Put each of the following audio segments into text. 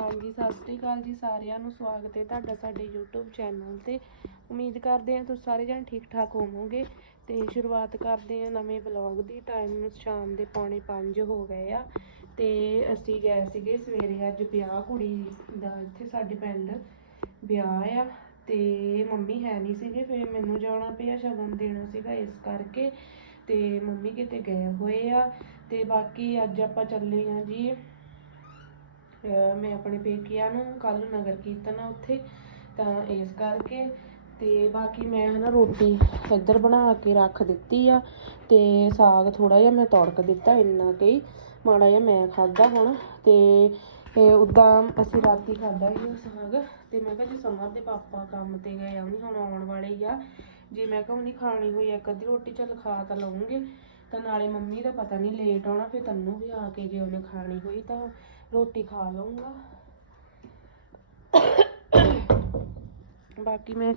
ਹਾਂਜੀ ਸਤਿ ਸ੍ਰੀ ਅਕਾਲ ਜੀ ਸਾਰਿਆਂ ਨੂੰ, ਸਵਾਗਤ ਹੈ ਤੁਹਾਡਾ ਸਾਡੇ YouTube ਚੈਨਲ ਤੇ। ਉਮੀਦ ਕਰਦੇ ਹਾਂ ਤੁਸੀਂ ਸਾਰੇ ਜਣ ਠੀਕ ਠਾਕ ਹੋਵੋਗੇ ਤੇ ਸ਼ੁਰੂਆਤ ਕਰਦੇ ਹਾਂ ਨਵੇਂ ਵਲੌਗ ਦੀ। ਟਾਈਮ ਸ਼ਾਮ ਦੇ ਪੌਣੇ 5 ਹੋ ਗਏ ਆ ਤੇ ਅਸੀਂ ਗਏ ਸੀਗੇ ਸਵੇਰੇ ਅੱਜ ਵਿਆਹ ਕੁੜੀ ਦਾ, ਇੱਥੇ ਸਾਡੇ ਪਿੰਡ ਵਿਆਹ ਆ ਤੇ ਮੰਮੀ ਹੈ ਨਹੀਂ ਸੀਗੇ, ਫਿਰ ਮੈਨੂੰ ਜਾਣਾ ਪਿਆ ਸ਼ਗਨ ਦੇਣਾ ਸੀਗਾ ਇਸ ਕਰਕੇ ਤੇ ਮੰਮੀ ਕਿਤੇ ਗਏ ਹੋਏ ਆ ਤੇ ਬਾਕੀ ਅੱਜ ਆਪਾਂ ਚੱਲੇ ਆ ਜੀ ਮੈਂ ਆਪਣੇ ਪੇਕਿਆਂ ਨੂੰ ਕੱਲ ਨਗਰ ਕੀਰਤਨ ਆ ਉੱਥੇ, ਤਾਂ ਇਸ ਕਰਕੇ ਤੇ ਬਾਕੀ ਮੈਂ ਹਨਾ ਰੋਟੀ ਇੱਧਰ ਬਣਾ ਕੇ ਰੱਖ ਦਿੱਤੀ ਆ ਤੇ ਸਾਗ ਥੋੜਾ ਜਿਹਾ ਮੈਂ ਤੜਕ ਦਿੱਤਾ ਇੰਨਾ ਕਿ ਮਾੜਾ ਜਿਹਾ ਮੈਂ ਖਾਦਾ ਹੁਣ ਤੇ ਇਹ ਉਦਾਂ ਅਸੀਂ ਰਾਤੀ ਖਾਦਾ ਹੀ ਸਾਗ ਤੇ ਮੈਂ ਕਿਹਾ ਜੇ ਸਮਰ ਦੇ ਪਾਪਾ ਕੰਮ ਤੇ ਗਏ ਆ ਨਹੀਂ ਹੁਣ ਆਉਣ ਵਾਲੇ ਹੀ ਆ, ਜੇ ਮੈਂ ਕਿਹਾ ਉਹਨੇ ਖਾਣੀ ਹੋਈ ਇੱਕ ਅੱਧੀ ਰੋਟੀ, ਚੱਲ ਖਾ ਤਾਂ ਲਵਾਂਗੇ ਤਾਂ ਨਾਲੇ ਮੰਮੀ ਦਾ ਪਤਾ ਨਹੀਂ ਲੇਟ ਆਉਣਾ, ਫਿਰ ਤੈਨੂੰ ਵੀ ਆ ਕੇ ਜੇ ਉਹਨੇ ਖਾਣੀ ਹੋਈ ਤਾਂ ਰੋਟੀ ਖਾ ਲਵਾਂਗਾ ਬਾਕੀ ਮੈਂ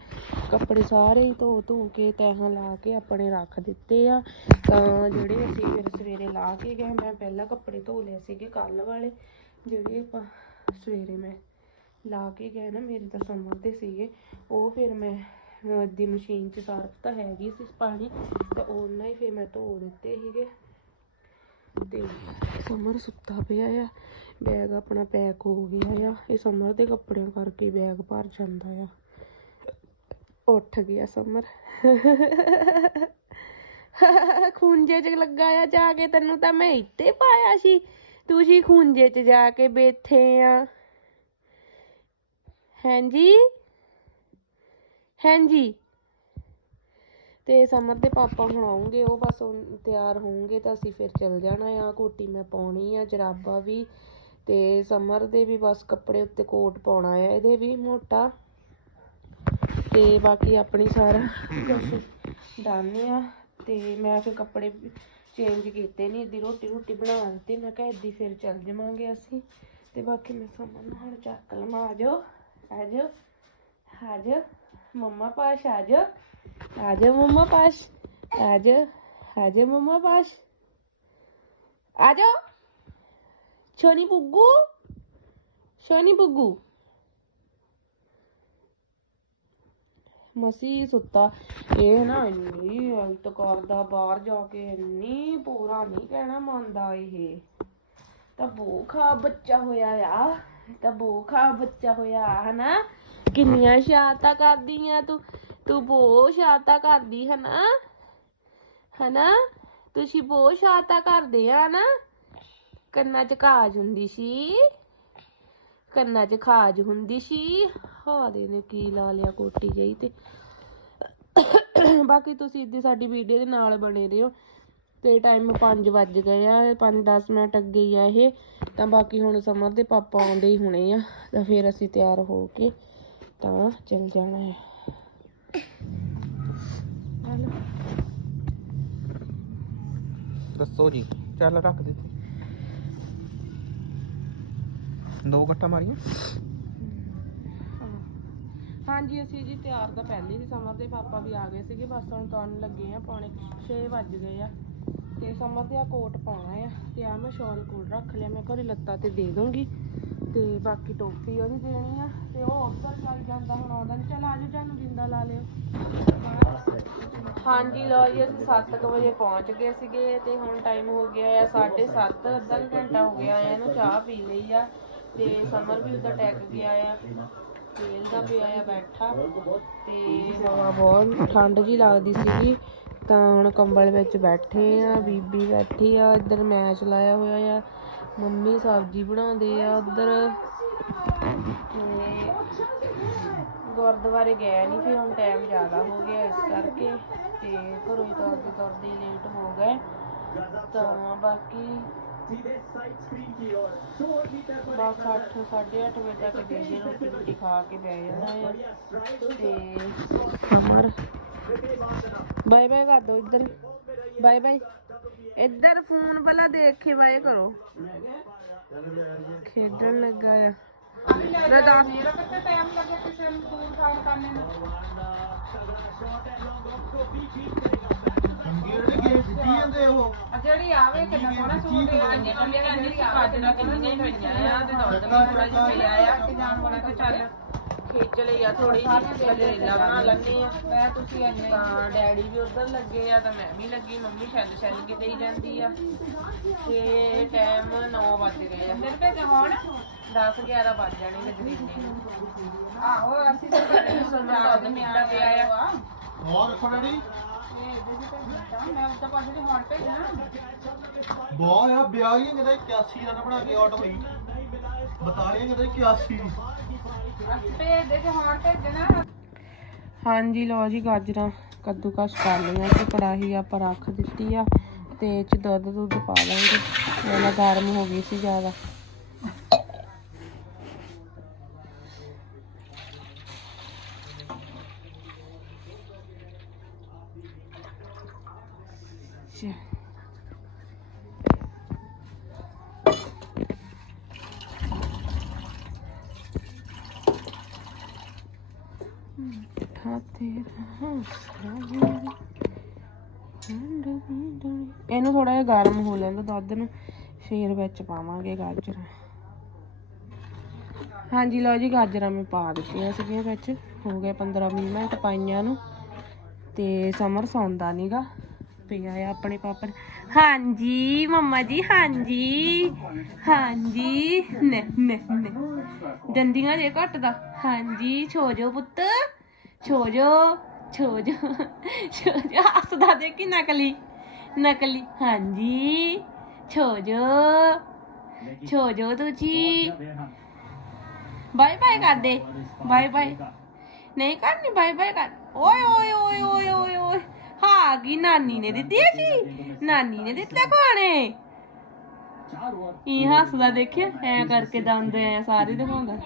ਕੱਪੜੇ ਸਾਰੇ ਹੀ ਧੋ ਧੂ ਕੇ ਤੈਹਾਂ ਲਾ ਕੇ ਆਪਣੇ ਰੱਖ ਦਿੱਤੇ ਆ। ਤਾਂ ਜਿਹੜੇ ਅਸੀਂ ਫਿਰ ਸਵੇਰੇ ਲਾ ਕੇ ਗਏ, ਮੈਂ ਪਹਿਲਾਂ ਕੱਪੜੇ ਧੋ ਲਏ ਸੀਗੇ ਕੱਲ ਵਾਲੇ। ਜਿਹੜੇ ਆਪਾਂ ਸਵੇਰੇ ਮੈਂ ਲਾ ਕੇ ਗਏ ਨਾ, ਮੇਰੇ ਤਾਂ ਸਮਰ ਦੇ ਸੀਗੇ। ਉਹ ਫਿਰ ਮੈਂ ਦੀ ਮਸ਼ੀਨ 'ਚ ਸਰਫ ਤਾਂ ਹੈਗੀ ਸੀ ਪਾਣੀ, ਤੇ ਉਹਨਾਂ ਹੀ ਫਿਰ ਮੈਂ ਧੋ ਦਿੱਤੇ ਸੀਗੇ। ਤੇ ਸਮਰ ਸੁੱਤਾ ਪਿਆ ਆ। ਬੈਗ ਆਪਣਾ ਪੈਕ ਹੋ ਗਿਆ ਆ। ਇਹ ਸਮਰ ਦੇ ਕੱਪੜਿਆਂ ਕਰਕੇ ਬੈਗ ਭਰ ਜਾਂਦਾ ਆ। ਉੱਠ ਗਿਆ ਸਮਰ ਖੂੰਜੇ 'ਚ ਲੱਗਾ ਜਾ ਕੇ, ਤੈਨੂੰ ਤਾਂ ਮੈਂ ਇੱਥੇ ਪਾਇਆ ਸੀ। ਤੁਸੀਂ ਖੂੰਜੇ 'ਚ ਜਾ ਕੇ ਬੈਠੇ ਆ। ਹਾਂਜੀ? ਹਾਂਜੀ? ਤੇ ਸਮਰ ਦੇ ਪਾਪਾ ਹੁਣ ਆਉਂਗੇ ਉਹ ਬਸ ਤਿਆਰ ਹੋਣਗੇ ਤਾਂ ਅਸੀਂ ਫਿਰ ਚੱਲ ਜਾਣਾ ਆ। ਕੋਟੀ ਮੈਂ ਪਾਉਣੀ ਆ, ਜਰਾਬਾ ਵੀ। ਤੇ ਸਮਰ ਦੇ ਵੀ ਬਸ ਕੱਪੜੇ ਉੱਤੇ ਕੋਟ ਪਾਉਣਾ ਆ, ਇਹਦੇ ਵੀ ਮੋਟਾ। ਤੇ ਬਾਕੀ ਆਪਣੀ ਸਾਰਾ ਕੁਛ ਡਨ ਆ। ਤੇ ਮੈਂ ਫਿਰ ਕੱਪੜੇ ਚੇਂਜ ਕੀਤੇ ਨਹੀਂ ਇੱਦੀ ਰੋਟੀ ਰੋਟੀ ਬਣਾ ਦਿੱਤੀ। ਮੈਂ ਕਿਹਾ ਇੱਦੀ ਫਿਰ ਚੱਲ ਜਾਵਾਂਗੇ ਅਸੀਂ। ਤੇ ਬਾਕੀ ਮੈਂ ਸਮਰ ਨੂੰ ਹੁਣ ਚੱਕ ਲਵਾਂ, ਆ ਜਾਓ ਆ ਜਾਓ ਆ ਜਾਓ, ਮੰਮਾ ਪਾਸ, ਆ ਜਾਓ ਆ ਜਾਓ ਮੰਮਾ ਪਾਸ, ਆ ਜਾਓ ਆ ਜਾਓ ਮੰਮਾ ਪਾਸ, ਆ ਜਾਓ। ਛੋਨੀ ਬੁੱਗੂ ਛੋਨੀ ਬੁੱਗੂ ਮਸੀ ਸੁੱਤਾ। ਇਹ ਨਾ ਇੰਨੀ ਹਲਤ ਕਰਦਾ ਬਾਹਰ ਜਾ ਕੇ, ਇੰਨੀ ਪੂਰਾ ਨਹੀਂ ਕਹਿਣਾ ਮੰਨਦਾ ਇਹ। ਤਾਂ ਬੋਖਾ ਬੱਚਾ ਹੋਇਆ ਆ। ਤਾਂ ਬੋਖਾ ਬੱਚਾ ਹੋਇਆ, ਹਨਾ? ਕਿੰਨੀਆਂ ਸ਼ਾਤਾਂ ਕਰਦੀ ਆ ਤੂੰ। ਤੂੰ ਬਹੁਤ ਸ਼ਾਤਾਂ ਕਰਦੀ, ਹਨਾ? ਹਨਾ? ਤੁਸੀਂ ਬਹੁਤ ਸ਼ਾਤਾਂ ਕਰਦੇ ਆ ਨਾ ਕੰਨਾਂ 'ਚ ਖਾਜ ਹੁੰਦੀ ਸੀ। ਕੰਨਾਂ 'ਚ ਖਾਜ ਹੁੰਦੀ ਸੀ। ਹਾਂ ਦੇ ਨੇ ਕੀ ਲਾ ਲਿਆ ਕੋਟੀ ਜਈ ਤੇ। ਬਾਕੀ ਤੁਸੀਂ ਇੱਦੀ ਸਾਡੀ ਵੀਡੀਓ ਦੇ ਨਾਲ ਬਣੇ ਰਹੋ। ਤੇ ਟਾਈਮ 5 ਵੱਜ ਗਏ ਆ 5-10 ਮਿੰਟ ਅੱਗੇ ਹੀ ਆ ਇਹ। ਤਾਂ ਬਾਕੀ ਹੁਣ ਸਮਰ ਦੇ ਪਾਪਾ ਆਉਂਦੇ ਹੀ ਹੋਣੇ ਆ। ਤਾਂ ਫਿਰ ਅਸੀਂ ਤਿਆਰ ਹੋ ਕੇ ਤਾਂ ਚੱਲ ਜਾਣਾ ਹੈ। ਦੱਸੋ ਜੀ, ਚੱਲ ਰੱਖ ਦਿੱਤੀ। ਦੋ ਘੱਟਾ ਮਾਰੀਆਂ। ਹਾਂਜੀ, ਅਸੀਂ ਜੀ ਤਿਆਰ ਤਾਂ ਪਹਿਲੇ ਸੀ ਸਮਰ ਦੇ, ਪਾਪਾ ਵੀ ਆ ਗਏ ਸੀਗੇ, ਬਸ ਹੁਣ ਤੁਹਾਨੂੰ ਲੱਗੇ ਆ, ਪੌਣੇ 6 ਵੱਜ ਗਏ ਆ। ਤੇ ਸਮਰ ਦੇ ਆ ਕੋਟ ਪਾਉਣਾ ਆ, ਤੇ ਆ ਮੈਂ ਸ਼ਾਲ ਕੋਟ ਰੱਖ ਲਿਆ, ਮੈਂ ਘਰੇ ਲੱਤਾਂ ਤੇ ਦੇ ਦੂੰਗੀ ਤੇ ਬਾਕੀ ਟੋਪੀ ਉਹਦੀ ਦੇਣੀ ਆ, ਤੇ ਉਹ ਉੱਧਰ ਚੱਲ ਜਾਂਦਾ, ਹੁਣ ਆਉਂਦਾ ਨਹੀਂ ਚੱਲ ਆਜੋ, ਜਾਨੂੰ ਜਿੰਦਾ ਲਾ ਲਿਓ। ਹਾਂਜੀ ਲੋ ਜੀ, ਅਸੀਂ 7 ਵਜੇ ਪਹੁੰਚ ਗਏ ਸੀਗੇ, ਤੇ ਹੁਣ ਟਾਈਮ ਹੋ ਗਿਆ ਆ 7:30 ਅੱਧਾ ਕੁ ਘੰਟਾ ਹੋ ਗਿਆ ਇਹਨੂੰ ਚਾਹ ਪੀ ਲਈ ਆ। ਤੇ ਸਮਰ ਵੀ ਉਹਦਾ ਟੈਕ ਗਿਆ ਆ ਖੇਲਦਾ ਪਿਆ ਆ ਬੈਠਾ ਤੇ ਹਵਾ ਬਹੁਤ ਠੰਡ ਜੀ ਲੱਗਦੀ ਸੀਗੀ, ਤਾਂ ਹੁਣ ਕੰਬਲ ਵਿੱਚ ਬੈਠੇ ਆ, ਬੀਬੀ ਬੈਠੀ ਆ, ਇੱਧਰ ਮੈਚ ਲਾਇਆ ਹੋਇਆ ਆ, ਮੰਮੀ ਸਬਜ਼ੀ ਬਣਾਉਂਦੇ ਆ ਉੱਧਰ ਗੁਰਦੁਆਰੇ ਗਿਆ ਨਹੀਂ ਫਿਰ ਹੁਣ ਟਾਈਮ ਜ਼ਿਆਦਾ ਹੋ ਗਿਆ ਇਸ ਕਰਕੇ ਤੇ ਘਰੋਂ ਹੀ ਤੁਰਦੇ ਤੁਰਦੇ ਲੇਟ ਹੋ ਗਏ, ਤਾਂ ਬਾਕੀ ਬਸ 8 8:30 ਵਜੇ ਤੱਕ ਦੇ ਰੋਟੀ ਰੋਟੀ ਖਾ ਕੇ ਬਹਿ ਜਾਣਾ ਆ ਤੇ ਸਮਰ ਬਾਏ ਬਾਏ ਕਰ ਦੋ ਇੱਧਰ। Bye bye. ਇੱਧਰ ਫੋਨ ਪਹਿਲਾਂ ਦੇਖੇ ਬਾਏ ਕਰੋ। ਖੇਡਣ ਲੱਗਾ ਆ। ਮੈਂ ਦੱਸ ਮੇਰਾ ਕਿੰਨਾ ਟਾਈਮ ਲੱਗੇ ਕਿਸੇ ਨੂੰ ਫੋਨ ਫਾਨ ਕਰਨੇ ਨੂੰ ਜਿਹੜੀ ਆਵੇ ਕਿੰਨਾ ਸੋਹਣਾ ਸੂਟ ਹੈ ਅੰਨੀ ਮੰਮੀ ਕਹਿੰਦੀ ਸੀ ਕਾਜਣਾ ਕਿੰਨੀਆਂ ਹੀ ਹੋਈਆਂ ਆ ਤੇ ਦੁੱਧ ਵੀ ਥੋੜਾ ਜਿਹਾ ਮਿਲਿਆ ਆ ਜਾਣ ਵਾਲਾ ਤੇ ਚੱਲ। ਖੇਚ ਲਈ ਆ ਥੋੜੀ ਜਿਹੀ ਗਜਰੇਲਾ ਬਣਾ ਲੈਣੀ ਆ। ਮੈਂ ਤੁਸੀਂ ਅੰਨੇ ਤਾਂ ਡੈਡੀ ਵੀ ਉਧਰ ਲੱਗੇ ਆ ਤਾਂ ਮੈਂ ਵੀ ਲੱਗੀ ਮੰਮੀ ਛੱਡ ਛੱਡ ਕੇ ਦੇਈ ਜਾਂਦੀ ਆ। ਤੇ ਟਾਈਮ 9 ਵੱਜ ਗਏ ਆ। ਫਿਰ ਭੇਜ ਹੁਣ? 10 11 ਵੱਜ ਜਾਣੇ ਗਜਰੇਲੇ ਆਹੋ ਅਸੀਂ ਤਾਂ ਕਰਦੇ ਸੁਣਨ ਦੁੱਧ ਮਿਲਦਾ ਪਿਆ ਆ। ਹੋਰ ਰੱਖੋ ਡੈਡੀ। ਬਹੁਤ ਆ, ਵਿਆਹ ਹੀ ਕਿਤੇ 81 ਰਨ ਬਣਾ ਕੇ ਆਊਟ ਹੋਈ। ਬਤਾਲੀਆਂ ਕਿਤੇ 81 ਹਾਂਜੀ, ਲਓ ਜੀ ਗਾਜਰਾਂ ਕੱਦੂਕਸ ਕਰ ਲਈਆਂ ਤੇ ਕੜਾਹੀ ਆਪਾਂ ਰੱਖ ਦਿੱਤੀ ਆ ਤੇ ਇਹ ਚ ਦੁੱਧ ਦੁੱਧ ਪਾ ਲਾਂਗੇ। ਇਹਨਾਂ ਗਰਮ ਹੋ ਗਈ ਸੀ ਜ਼ਿਆਦਾ। ਇਹਨੂੰ ਥੋੜਾ ਜਿਹਾ ਗਰਮ ਹੋ ਲੈਂਦਾ ਦੁੱਧ ਨੂੰ। ਫੇਰ ਵਿੱਚ ਪਾਵਾਂਗੇ ਗਾਜਰਾਂ। ਹਾਂਜੀ, ਲਓ ਜੀ, ਗਾਜਰਾਂ ਮੈਂ ਪਾ ਦਿੱਤੀਆਂ ਸੀਗੀਆਂ ਵਿੱਚ। ਹੋ ਗਏ 15 20 ਮਿੰਟ ਪਾਈਆਂ ਨੂੰ। ਤੇ ਸਮਰ ਸੌਂਦਾ ਨੀਗਾ ਪਿਆ ਆ ਆਪਣੇ ਪਾਪਾ ਨੇ। ਹਾਂਜੀ, ਮੰਮਾ ਜੀ, ਹਾਂਜੀ। ਹਾਂਜੀ। ਨੇ ਨੇ ਨੇ। ਦੰਦੀਆਂ ਜੇ ਘਟਦਾ। ਹਾਂਜੀ ਛੋ ਜੋ ਪੁੱਤ। ਛੋ ਜੋ ਛੋ ਜੋ ਛੋ ਜੋ ਹੱਸਦਾ ਦੇਖੀ ਨਕਲੀ? ਨਕਲੀ। ਹਾਂਜੀ ਛੋ ਜੋ ਛੋ ਜੋ ਤੁਸੀਂ ਬਾਏ ਬਾਏ ਕਰ ਦੇ। Bye bye. ਨਹੀਂ ਕਰਨੀ ਬਾਏ ਬਾਏ ਕਰ। ਓਏ ਓਏ ਓਏ ਓਏ ਓਏ ਓਏ। ਹਾਂ ਕੀ ਨਾਨੀ ਨੇ ਦਿੱਤੀ ਹੈ ਜੀ। ਨਾਨੀ ਨੇ ਦਿੱਤੇ ਖਾਣੇ ਇਹ ਹੱਸਦਾ ਦੇਖਿਆ ਐ ਕਰਕੇ ਦੰਦ ਐ ਸਾਰੇ ਦਿਖਾਉਂਦਾ।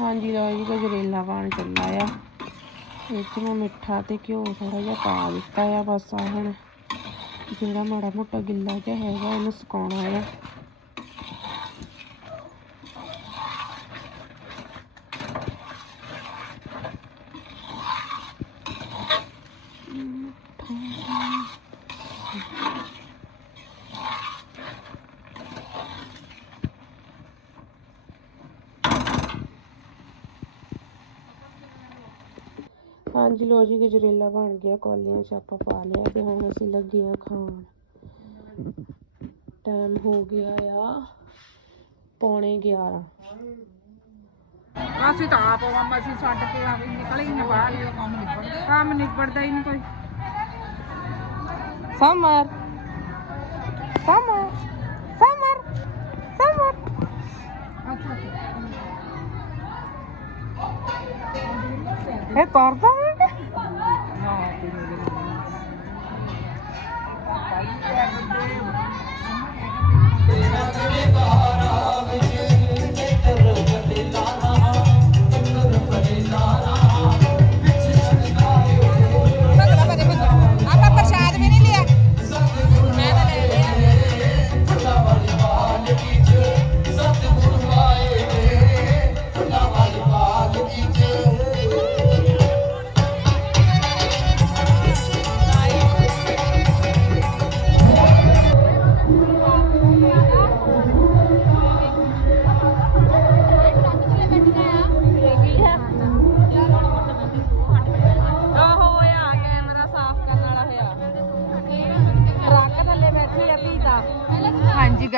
ਹਾਂਜੀ ਲਓ ਜੀ ਗਜਰੇਲਾ ਪਾਣ ਚੱਲਾ ਆ। ਇਹ 'ਚ ਮੈਂ ਮਿੱਠਾ ਤੇ ਘਿਓ ਥੋੜਾ ਜਿਹਾ ਪਾ ਦਿੱਤਾ ਆ ਬਸ ਆ ਹੁਣ। ਜਿਹੜਾ ਮਾੜਾ ਮੋਟਾ ਗਿੱਲਾ ਜਿਹਾ ਹੈਗਾ ਇਹਨੂੰ ਸੁਕਾਉਣਾ ਆ। ਹਾਂਜੀ ਲੋ ਜੀ ਗਜਰੇਲਾ ਬਣ ਗਿਆ ਕੌਲੀਆਂ 'ਚ ਆਪਾਂ ਪਾ ਲਿਆ ਤੇ ਹੁਣ ਅਸੀਂ ਲੱਗੇ ਆ ਖਾਣ। ਟਾਈਮ ਹੋ ਗਿਆ ਆ ਪੌਣੇ 11 ਅਸੀਂ ਤਾਂ ਆਪ ਮੰਮਾ ਅਸੀਂ ਛੱਡ ਕੇ ਆ ਵੀ ਨਿਕਲ ਹੀ ਨਹੀਂ ਬਾਹਰ ਇਹ ਕੰਮ ਨਿਬੜਦਾ। ਕੰਮ ਨਿਬੜਦਾ ਹੀ ਨਹੀਂ ਕੋਈ। ਸਮਰ ਸਮਰ ਸਮਰ ਸਮਰ ਅੱਛਾ। ਇਹ ਤਰਦਾ ਹੈ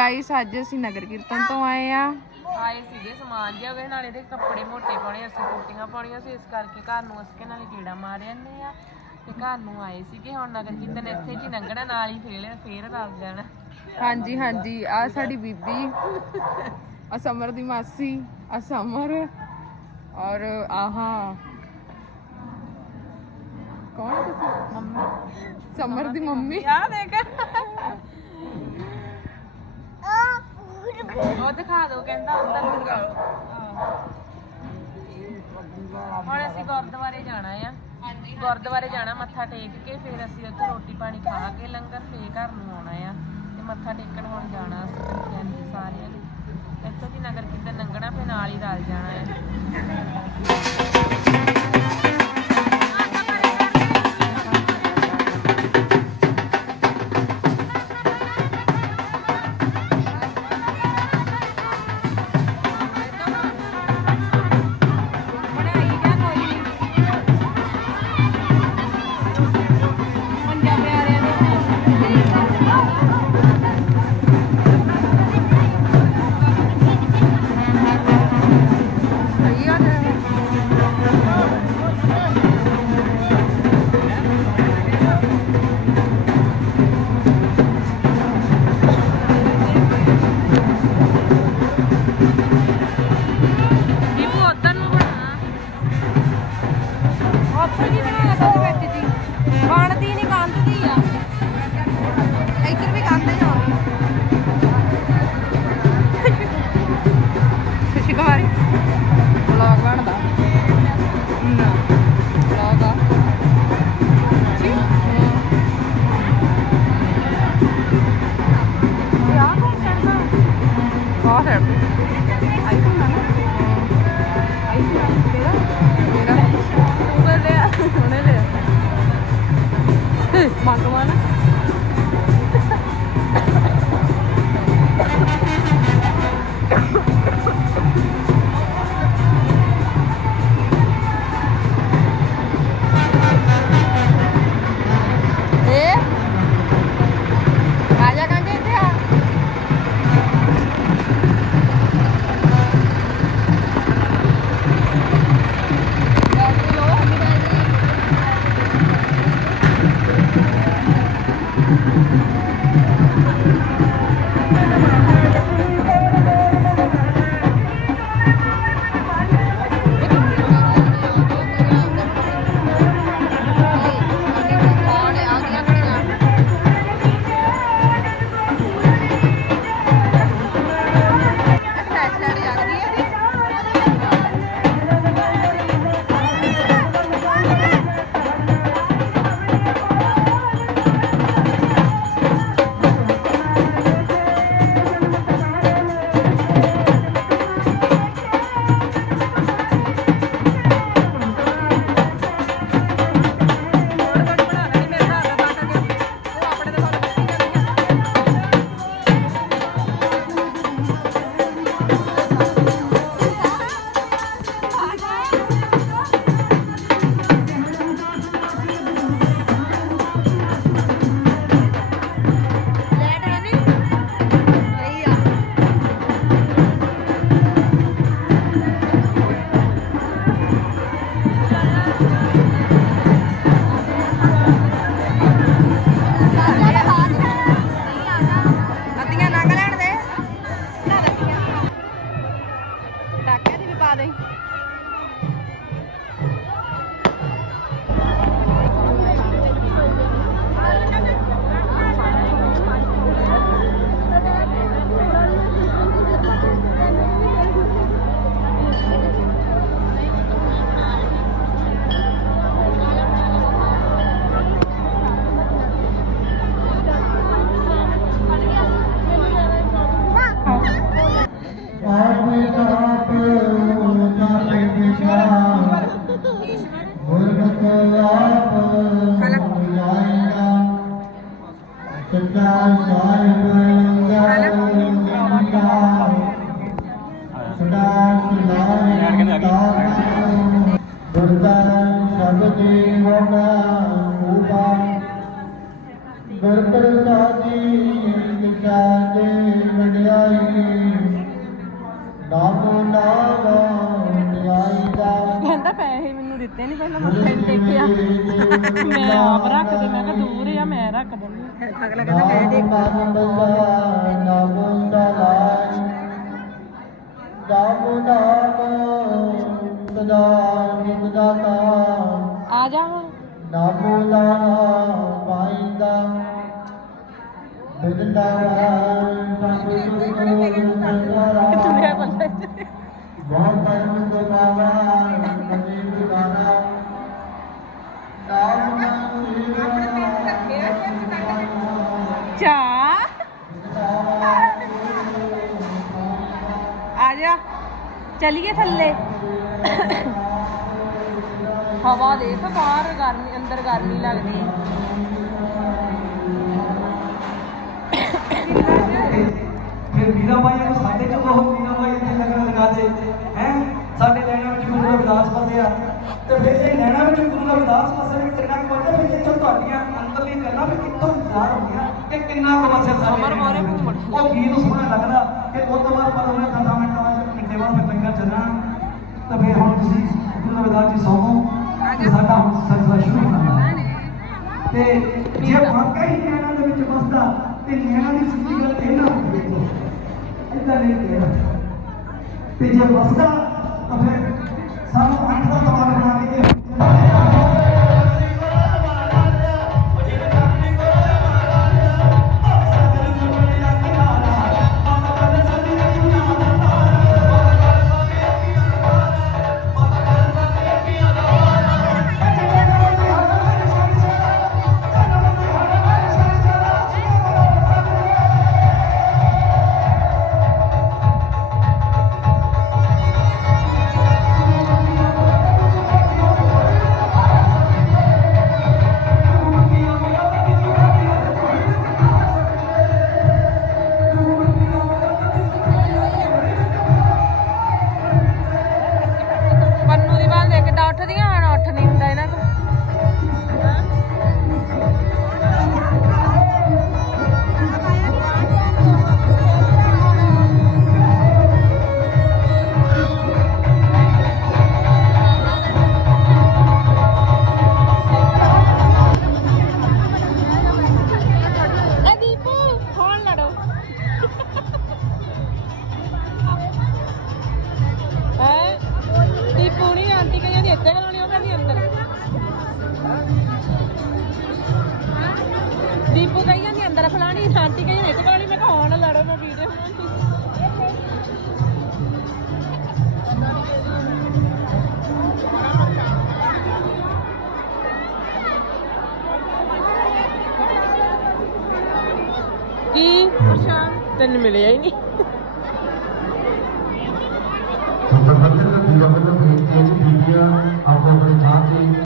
ਗਾਇਸ ਅੱਜ ਅਸੀਂ ਨਗਰ ਕੀਰਤਨ ਤੋਂ ਆਏ ਆ। ਆਏ ਸੀਗੇ ਸਮਾਨ ਜਿਹਾ ਉਹਦੇ ਨਾਲ ਇਹਦੇ ਕੱਪੜੇ ਮੋਟੇ ਪਾਉਣੇ ਅਸੀਂ ਕੋਟੀਆਂ ਪਾਉਣੀਆਂ ਸੀ ਇਸ ਕਰਕੇ ਘਰ ਨੂੰ ਅਸੀਂ ਨਾਲੇ ਕੀੜਾ ਮਾਰ ਜਾਂਦੇ ਆ। ਤੇ ਘਰ ਨੂੰ ਆਏ ਸੀਗੇ ਹੁਣ ਨਗਰ ਕੀਰਤਨ ਇੱਥੇ ਜੀ ਲੰਘਣਾ ਨਾਲ ਹੀ ਫੇਰ ਫੇਰ ਰਲ ਜਾਣਾ। ਹਾਂਜੀ ਹਾਂਜੀ ਆ ਸਾਡੀ ਬੀਬੀ ਆ ਸਮਰ ਦੀ ਮਾਸੀ ਆ ਸਮਰ ਔਰ ਆਹਾ। ਕੌਣ ਹੈ ਤੁਸੀਂ? ਮੰਮੀ। ਸਮਰ ਦੀ ਮੰਮੀ। ਆ ਦੇਖ ਉਹ ਦਿਖਾ ਦਿਓ ਕਹਿੰਦਾ ਅੰਦਰ ਦਿਖਾਓ ਹੁਣ ਅਸੀਂ ਗੁਰਦੁਆਰੇ ਜਾਣਾ ਆ। ਹਾਂਜੀ ਗੁਰਦੁਆਰੇ ਜਾਣਾ ਮੱਥਾ ਟੇਕ ਕੇ ਫਿਰ ਅਸੀਂ ਉੱਥੇ ਰੋਟੀ ਪਾਣੀ ਖਾ ਕੇ ਲੰਗਰ ਫੇਰ ਘਰ ਨੂੰ ਆਉਣਾ ਆ। ਤੇ ਮੱਥਾ ਟੇਕਣ ਹੁਣ ਜਾਣਾ ਅਸੀਂ ਬੱਚਿਆਂ ਨੇ ਸਾਰਿਆਂ ਨੇ। ਇੱਥੋਂ ਦੀ ਨਗਰ ਕੀਰਤਨ ਲੰਘਣਾ ਫਿਰ ਨਾਲ ਹੀ ਰਲ ਜਾਣਾ ਆ। everything. God ਨਹੀਂ ਟੇਕਿਆ ਮੈਂ ਆਪ ਰੱਖਦੇ ਮੈਂ ਕਿਹਾ ਦੂਰ ਆ ਮੈਂ ਰੱਖ ਦਿੰਦੀ। ਅਗਲਾ ਨਾਮ ਸਦਾ ਨਿਮਦਾਤਾ ਆ ਜਾ ਹੁਣ। ਨਾਮੋ ਲਾਣਾ ਪਾਈਂਦਾ ਬਿਦੰਦਾ ਸੰਗੁਰੂ ਤੁਰਿਆ ਬੰਦਾ ਬਹੁਤ ਪਰਮ ਤੋਂ ਬਾਵਾ ਕਦੀ ਦੁਬਾਰਾ ਨਾਮ ਨਾਮ ਚਾ। ਆ ਜਾ। ਚਲੀਏ ਥੱਲੇ। ਹਵਾ ਦੇਖ, ਬਾਹਰ ਗਰਮੀ, ਅੰਦਰ ਗਰਮੀ ਲੱਗਦੀ। ਫਿਰ ਮੀਰਾ ਬਾਈ ਨੂੰ ਸਾਡੇ ਚ ਉਹ ਮੀਰਾ ਬਾਈ ਇੱਥੇ ਲਗਨ ਲਗਾ ਦੇ। ਹੈ? ਸਾਡੇ ਲੈਣਾ ਵਿੱਚ ਗੁਰੂ ਰਵਿਦਾਸ ਫਸਿਆ ਤੇ ਫਿਰ ਇਹ ਲੈਣਾ ਵਿੱਚ ਗੁਰੂ ਰਵਿਦਾਸ ਫਸੇ ਵੀ ਕਿੰਨਾ ਕੁ ਵੱਡਾ ਫਿਰ ਇੱਥੋਂ ਤੁਹਾਡੀਆਂ ਅੰਦਰਲੀ ਗੱਲਾਂ ਵੀ ਕਿੱਥੋਂ ਜ਼ਾਹਰ ਹੁੰਦੀਆਂ ਕਿ ਕਿੰਨਾ ਕੁ ਵਸਿਆ ਸਾਡੇ ਵਿੱਚ। ਉਹ ਗੀਤ ਸੋਹਣਾ ਲੱਗਦਾ ਕਿ ਉਹ ਤੋਂ ਬਾਅਦ ਪਰ ਉਹਨੇ ਦਸਾਂ ਮਿੰਟਾਂ ਬਾਅਦ ਘੰਟੇ ਬਾਅਦ ਫਿਰ ਲੰਗਰ ਚੱਲਣਾ। ਤਾਂ ਫਿਰ ਹੁਣ ਤੁਸੀਂ ਗੁਰੂ ਰਵਿਦਾਸ ਜੀ ਤੇ ਸਾਡਾ ਹੁਣ ਸਲਸਲਾ ਸ਼ੁਰੂ ਹੋਣਾ ਤੇ ਜੇ ਵਾਕਈ ਨੈਣਾ ਦੇ ਵਿੱਚ ਵਸਦਾ ਤੇ ਨੈਣਾ ਦੀ ਸੱਚੀ ਗੱਲ ਇਹ ਨਾ ਦੇਖੋ ਇਦਾਂ ਨਹੀਂ ਤੇ ਜੇ ਵਸਦਾ ਤਾਂ ਫਿਰ సర్వ అంతర్గతమైనటువంటి ਇੱਥੇ ਕਰਾਉਣੀ ਉਹ ਕਹਿੰਦੀ ਅੰਦਰ। ਦੀਪੂ ਕਹੀ ਜਾਂਦੀ ਅੰਦਰ ਫਲਾਣੀ ਸ਼ਾਂਤੀ ਕਹੀ ਇੱਥੇ ਕਰਾਉਣੀ ਮੈਂ ਕਿਹਾ ਹੁਣ ਲੜੋ ਮੈਂ ਵੀਡੀਓ ਕੀ? ਤੈਨੂੰ ਮਿਲਿਆ ਹੀ ਨਹੀਂ।